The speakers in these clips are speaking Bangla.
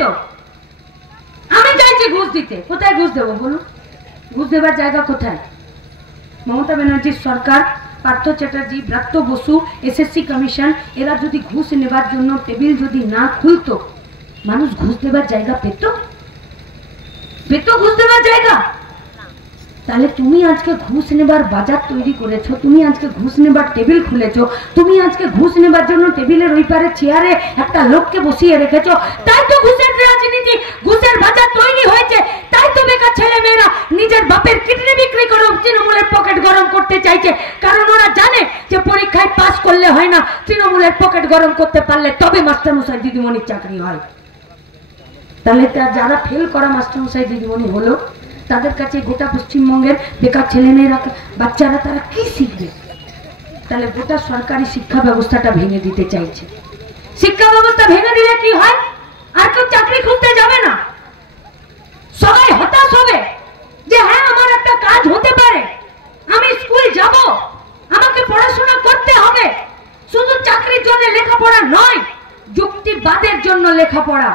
তো, আমি চাইছি ঘুষ দিতে। কোথায় ঘুষ দেবো বলুন? ঘুষ দেবার জায়গা কোথায়? মমতা ব্যানার্জির সরকার, পার্থ চ্যাটার্জি, ব্রাত্য বসু, এসএসসি কমিশন, এরা যদি ঘুষ নেবার জন্য টেবিল যদি না খুলতো, মানুষ ঘুষ দেবার জায়গা পেত? ঘুষ দেবার জায়গা? তাহলে তুমি আজকে ঘুষ নেবার বাজার তৈরি করেছো, তুমি আজকে ঘুষ নেবার টেবিল খুলেছো, তুমি আজকে ঘুষ নেবার জন্য টেবিলের ওই পারে চেয়ারে একটা লোককে বসিয়ে রেখেছো, তাই তো ঘুষের রাজনীতি, ঘুষের বাজার তৈরি হয়েছে। তাই তো বেকার ছেলে মেয়েরা নিজের বাপের কিডনি বিক্রি করে তৃণমূলের পকেট গরম করতে চাইছে, কারণ ওরা জানে যে পরীক্ষায় পাস করলে হয় না, তৃণমূলের পকেট গরম করতে পারলে তবে মাস্টারমশাই দিদিমণির চাকরি হয়। তাহলে যারা ফেল করা মাস্টারমশাই দিদিমণি হলো, তাদের কাছে গোটা পশ্চিমবঙ্গের বেকার ছেলেমেয়েরা, বাচ্চারা, তারা কি শিখবে? তাহলে গোটা সরকারি শিক্ষা ব্যবস্থাটা ভেঙে দিতে চাইছে। শিক্ষা ব্যবস্থা ভেঙে দিলে কি হয়? আর কেউ চাকরি খুঁজতে যাবে না, সবাই হতাশ হবে যে হ্যাঁ আমার একটা কাজ হতে পারে, আমি স্কুল যাব, আমাকে পড়াশোনা করতে হবে। শুধু চাকরির জন্য লেখাপড়া নয়, যুক্তিবাদের জন্য লেখাপড়া,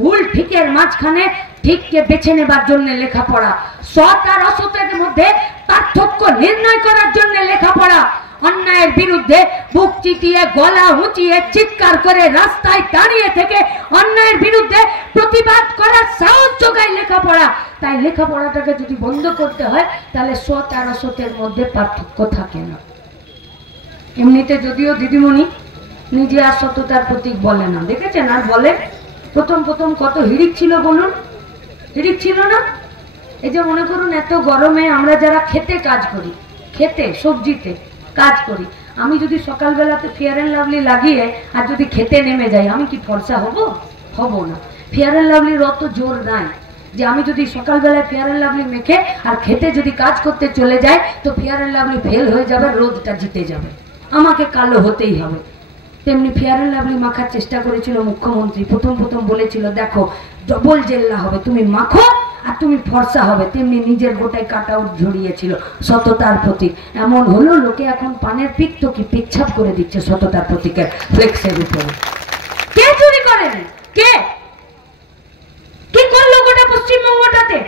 ভুল ঠিকের মাঝখানে ঠিককে বেছে নেবার জন্য লেখাপড়া, সৎ আর অসতের মধ্যে পার্থক্য নির্ণয় করার জন্য লেখাপড়া, অন্যায়ের বিরুদ্ধে বুক চিতিয়ে গলা উঁচিয়ে চিৎকার করে রাস্তায় দাঁড়িয়ে থেকে অন্যায়ের বিরুদ্ধে প্রতিবাদ করার সাহস যোগায় লেখাপড়া। তাই লেখাপড়াটাকে যদি বন্ধ করতে হয়, তাহলে সৎ আর অসতের মধ্যে পার্থক্য থাকে না। এমনিতে যদিও দিদিমণি নিজে আর সততার প্রতীক বলে না, দেখেছেন? আর বলে প্রথম কত হিড়িক ছিল বলুন? হিড়িক ছিল না? এই যে মনে করুন এত গরমে আমরা যারা খেতে কাজ করি, খেতে সবজিতে কাজ করি, আমি যদি সকালবেলাতে ফেয়ার অ্যান্ড লাভলি লাগিয়ে আর যদি খেতে নেমে যাই, আমি কি ফর্সা হব? হব না। ফেয়ার অ্যান্ড লাভলির অত জোর নাই যে আমি যদি সকালবেলায় ফেয়ার অ্যান্ড লাভলি মেখে আর খেতে যদি কাজ করতে চলে যাই তো ফেয়ার অ্যান্ড লাভলি ফেল হয়ে যাবে, রোদটা জিতে যাবে, আমাকে কালো হতেই হবে। তেমনি ফেয়ার অ্যান্ড লাভলি মাখার চেষ্টা করেছিল মুখ্যমন্ত্রী। প্রথম বলেছিল দেখো ডবল জেল্লা হবে, তুমি মাখো আর তুমি ফর্সা হবে। তেমনি নিজের গোটায় কাট আউট ঝরিয়েছিল, সততার প্রতীক। এমন হলো লোকে এখন পানের পিক তো কি পেচ্ছাপ করে দিচ্ছে সততার প্রতীকের ফ্লেক্সের উপরে। কে চুরি করেনি? কে কি করলো গোটা পশ্চিমবঙ্গটাতে?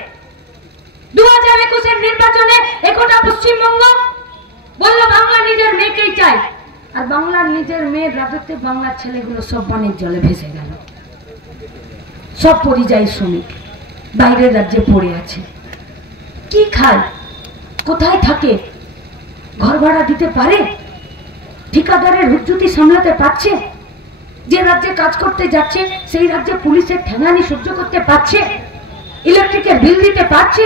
2021-এর নির্বাচনে গোটা পশ্চিমবঙ্গ বললো বাংলা নিজের মেয়েকেই চাই, আর বাংলার নিজের মেয়ের রাজত্বে বাংলার ছেলেগুলো সব পানির জলে ভেসে গেল। সব পরিযায়ী শ্রমিক বাইরের রাজ্যে পড়ে আছে, কি খায়, কোথায় থাকে, ঘর ভাড়া দিতে পারে, ঠিকাদারের হুজ্জুতি সামলাতে পারছে, যে রাজ্যে কাজ করতে যাচ্ছে সেই রাজ্যে পুলিশের ঠেঙানি সহ্য করতে পারছে, ইলেকট্রিকের বিল দিতে পারছে,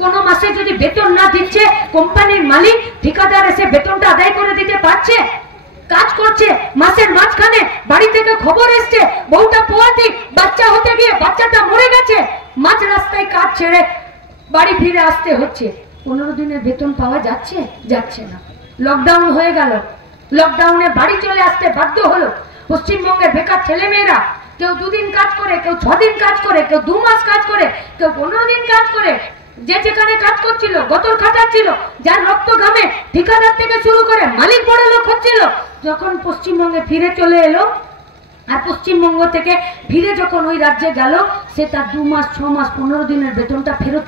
কোন মাসে যদি বেতন না দিচ্ছে কোম্পানির মালিক ঠিকাদার এসে বেতনটা আদায় করে দিতে পারছে, কাজ করছে, মাসের মাঝখানে বাড়ি থেকে খবর এসছে বউটা পোয়াতি, বাচ্চা হতে গিয়ে বাচ্চাটা মরে গেছে, মাঝ রাস্তায় কাজ ছেড়ে বাড়ি ফিরে আসতে হচ্ছে, 15 দিনের বেতন পাওয়া যাচ্ছে? যাচ্ছে না। লকডাউন হয়ে গেল, লকডাউনে বাড়ি চলে আসতে বাধ্য হলো পশ্চিমবঙ্গের বেকার ছেলেমেয়েরা। কেউ 2 দিন কাজ করে, কেউ 6 দিন কাজ করে, কেউ 2 মাস কাজ করে, কেউ 15 দিন কাজ করে, যে যেখানে কাজ করছিল গতর খাটাচ্ছিল, যার রক্ত ঘামে ঠিকাদার থেকে শুরু করে মালিক বড় লোক হচ্ছিল। যখন পশ্চিমবঙ্গে ফিরে চলে এলো আর পশ্চিমবঙ্গ থেকে ফিরে যখন ওই রাজ্যে গেল, সে তার 2 মাস 6 মাস 15 দিনের বেতনটা ফেরত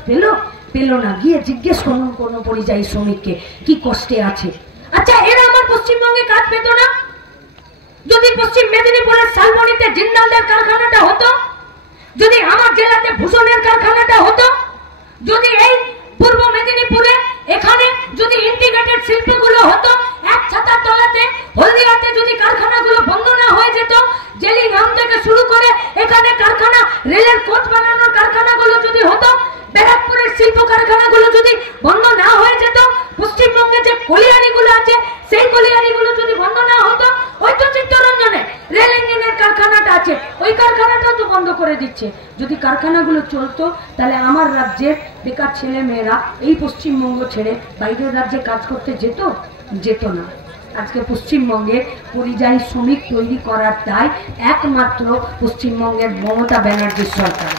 পেল না। গিয়ে জিজ্ঞেস করুন কোনো পরিযায়ী শ্রমিককে কি কষ্টে আছে। আচ্ছা এরা আমার পশ্চিমবঙ্গে কাজ পেত না? যদি পশ্চিম মেদিনীপুরের শালবনীতে জিন্দালদের কারখানাটা হতো, যদি আমার জেলাতে ভূষণের কারখানাটা হতো, যদি এই পূর্ব মেদিনীপুরে এখানে যদি ইন্টিগ্রেটেড শিল্পগুলো হতো, এক ছাতার তলাতে হলদিয়াতে যদি কারখানাগুলো বন্ধ না হয়ে যেত, জেলিগ্রাম থেকে শুরু করে এখানে কারখানা, রেলের কোচ বানানোর কারখানাগুলো যদি হতো, ব্যারাকপুরের শিল্প কারখানাগুলো যদি বন্ধ না হয়ে যেত, পশ্চিমবঙ্গে যে কলিয়ারিগুলো আছে সেই কলিয়ারিগুলো যদি বন্ধ না হতো, ওই তো চিত্তরঞ্জনে রেল ইঞ্জিনের কারখানাটা আছে, ওই কারখানাটাও তো বন্ধ করে দিচ্ছে। যদি কারখানাগুলো চলতো তাহলে আমার রাজ্যের বেকার ছেলে মেয়েরা এই পশ্চিমবঙ্গ ছেড়ে বাইরের রাজ্যে কাজ করতে যেত না। আজকে পশ্চিমবঙ্গে পরিযায়ী শ্রমিক তৈরি করার দায় একমাত্র পশ্চিমবঙ্গের মমতা ব্যানার্জির সরকার।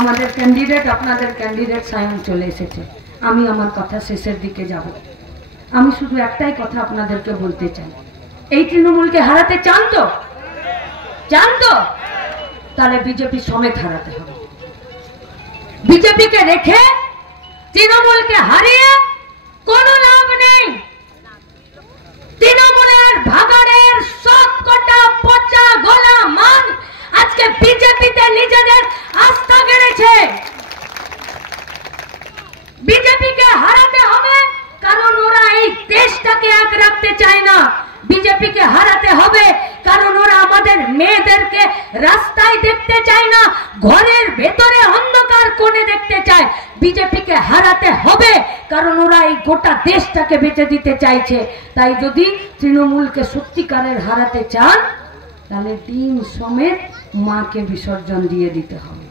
আমাদের ক্যান্ডিডেট, আপনাদের ক্যান্ডিডেট সায়ন চলে এসেছে। আমি আমার কথা শেষের দিকে যাব। আমি শুধু একটাই কথা আপনাদেরকে বলতে চাই, এই তৃণমূলকে হারাতে চান তো? তাহলে বিজেপি সমেত হারাতে হবে। বিজেপিকে রেখে তৃণমূলকে হারিয়ে কোনো লাভ নেই। তৃণমূলের ভাগাড়ের সবকটা পচা গলা মান আজকে বিজেপিতে নিজেদের আস্থা গেড়েছে। বিজেপিকে হারাতে হবে কারণ ওরা এই দেশটাকে এক রাখতে চায় না। বিজেপিকে হারাতে হবে কারণ ওরা আমাদের মেয়েদেরকে রাস্তায় দেখতে চায় না, ঘরের ভেতরে অন্ধকার কোণে দেখতে চায়। বিজেপিকে হারাতে হবে কারণ ওরা এই গোটা দেশটাকে বেঁচে দিতে চাইছে। তাই যদি তৃণমূলকে সত্যিকারের হারাতে চান তাহলে ডিম সমেত মাকে বিসর্জন দিয়ে দিতে হবে।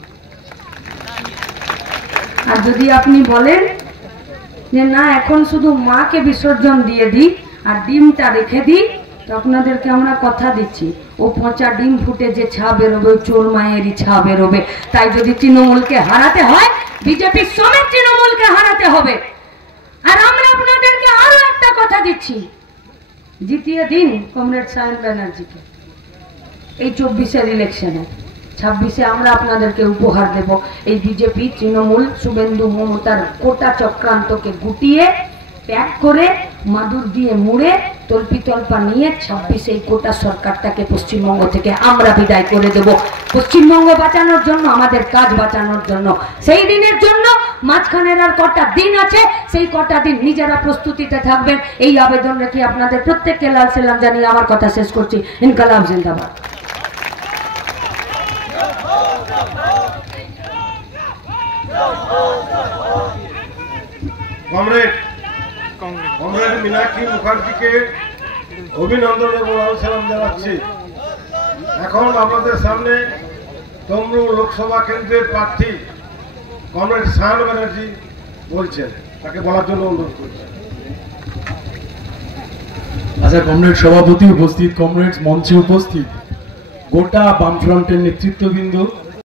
আর যদি আপনি বলেন যে না এখন শুধু মাকে বিসর্জন দিয়ে দিই আর ডিমটা রেখে দিই, তো আপনাদেরকে আমরা কথা দিচ্ছি ও পচা ডিম ফুটে যে ছা বেরোবে চোর মায়েরই ছা বেরোবে। তাই যদি তৃণমূলকে হারাতে হয় বিজেপি সমেত তৃণমূলকে হারাতে হবে। আর আমরা আপনাদেরকে আরো একটা কথা দিচ্ছি, জিতিয়ে দিন কমরেড সায়ন ব্যানার্জিকে এই 24-এর ইলেকশনে। 26-এ আমরা আপনাদেরকে উপহার দেব এই বিজেপি তৃণমূল শুভেন্দু মমতার কোটা চক্রান্তকে গুটিয়ে প্যাক করে মাদুর দিয়ে মুড়ে তল্পি তল্পা নিয়ে 26 এই কোটা সরকারটাকে পশ্চিমবঙ্গ থেকে আমরা বিদায় করে দেব। পশ্চিমবঙ্গ বাঁচানোর জন্য, আমাদের কাজ বাঁচানোর জন্য। সেই দিনের জন্য মাঝখানের আর কটা দিন আছে, সেই কটা দিন নিজেরা প্রস্তুতিতে থাকবেন এই আবেদন রেখে আপনাদের প্রত্যেককে লাল সালাম জানিয়ে আমার কথা শেষ করছি। ইনকালাব জিন্দাবাদ। কমরেড মীনাক্ষী মুখার্জিকে অভিনন্দন এবং লাল সালাম জানাচ্ছি। এখন আপনাদের সামনে তমলুক লোকসভা কেন্দ্রের প্রার্থী কমরেড সায়ন ব্যানার্জি বলছেন, তাকে বলার জন্য অনুরোধ করছি। আচ্ছা, কমরেড সভাপতি উপস্থিত, কমরেড মঞ্চে উপস্থিত, গোটা বামফ্রন্টের নেতৃত্ববৃন্দ,